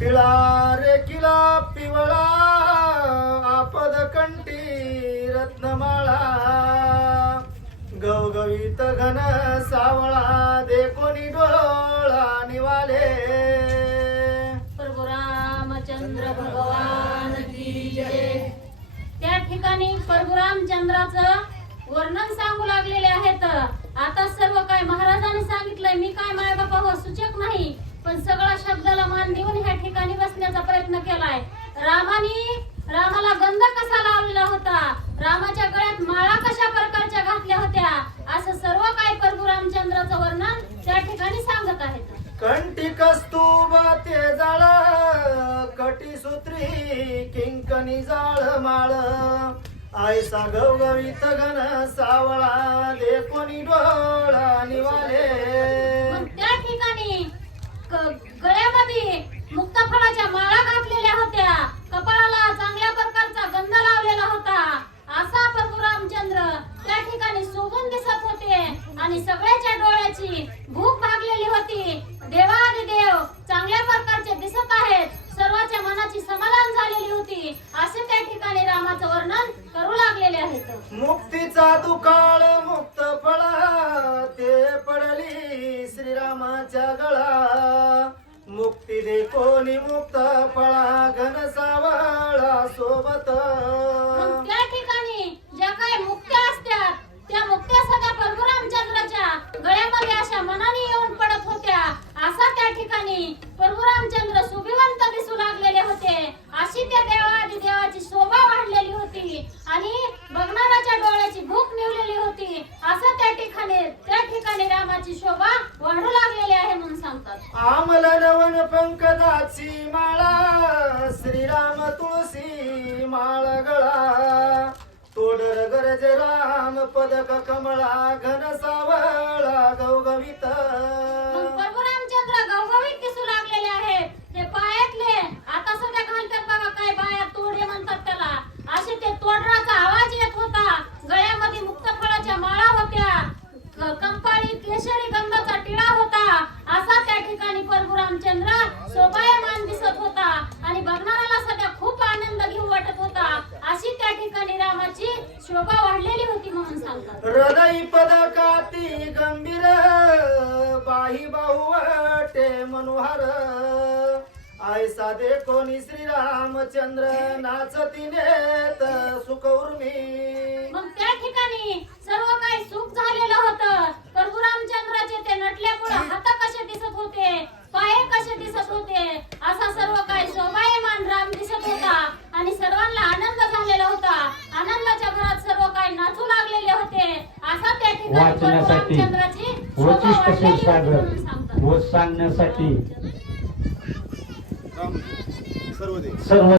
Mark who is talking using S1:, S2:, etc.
S1: पिळा रे किला पिवळा आपद कंटी रत्नमाळा. गवगवीत घन सावळा देखोनी डोळा निवाले.
S2: प्रभू रामचंद्र भगवान की जय. त्या ठिकाणी प्रभू रामचंद्राचं वर्णन सांगू लागलेले आहेत. आता सर्व काय महाराजांनी सांगितलंय मी काय माय बापा हो सूचक नाही. रामाने रामाला गंध कसा लावलेला होता? रामाच्या गळ्यात माळा कशा प्रकारच्या घातल्या होत्या? असं सर्व काय प्रभू रामचंद्राचं वर्णन त्या ठिकाणी सांगत आहेत.
S1: कंठी कस्तुबा ते जाळ कटी सूत्री किंकणी जाळ माळ. आयसा गवगवित घन सावळा देखोनी डोळा निवा
S2: मग त्या ठिकाणी क- गळ्यामध्ये मुक्ताफळाच्या माळा घातलेल्या होत्या कपाळाला चांगल्या प्रकारचा गंध लावलेला होता असा प्रभू रामचंद्र त्या ठिकाणी शोभून दिसत होते आणि सगळ्याच्या डोळ्याची भूक भागलेली होती. देव आणि देव चांगल्या प्रकारचे दिसत आहेत. सर्वांच्या मनाची समाधान झालेली होती. असे त्या ठिकाणी रामाचं वर्णन करू लागलेले आहेत
S1: मुक्तीचा दुकाळ मुक्त फळा ते पडली श्रीरामाच्या गळा. मुक्ती दे कोणी मुक्त पळा घन सावळा सोबत
S2: मग त्या ठिकाणी ज्या काही मुक्त्या असतात त्या मुक्त्या सगळ्या प्रभू रामचंद्राच्या गळ्यामध्ये अशा मनाने येऊन पडत होत्या असा त्या ठिकाणी प्रभू रामचंद्र सुभिवंत दिसू लागलेले होते. अशी त्या देवादी देवाची शोभा वाढलेली होती आणि बघणाऱ्याच्या डोळ्याची भूक निवलेली होती. असं त्या ठिकाणी त्या ठिकाणी रामाची शोभा वाढू लागलेली आहे म्हणून सांगतात.
S1: आमल नवन पंकजाची माळा श्रीराम तुळशी माळ गळा. तोडर गरज राम पदक कमळा घन सावळा
S2: मग प्रभू रामचंद्र गवगवीत दिसू लागलेले आहेत ते पायातले आता सध्या घालतात बघा काय बाया तोडे म्हणतात त्याला असे ते तोडराचा आवाज येत होता गळ्यामध्ये मुक्त फळाच्या माळा होत्या क- कंपाळी केशरी गंधाचा टिळा होता असा त्या ठिकाणी प्रभू रामचंद्र शोभायमान दिसत होता आणि बघणाऱ्याला सध्या खूप आनंद घेऊ वाटत होता अशी त्या ठिकाणी रामाची शोभा वाढलेली होती म्हणून सांगतात.
S1: हृदय पदकाती गंभीर बाही बाहुवटे मनोहर. आयसा दे कोणी श्रीरामचंद्र नाचती नेत सुख उर्मी
S2: मग त्या ठिकाणी सर्व काही सुख झालेलं होतं प्रभू रामचंद्राचे ते नटल्यामुळे हात कसे दिसत होते पाय कसे दिसत होते असा सर्व काही शोभायमान राम दिसत होता आणि सर्वांना आनंद झालेला होता आनंदाच्या भरात सर्व काही नाचू लागलेले होते असा त्या ठिकाणी प्रभू
S3: वाचण्यासाठी वचिष्ठ क्षीरसागर व सांगण्यासाठी सर्व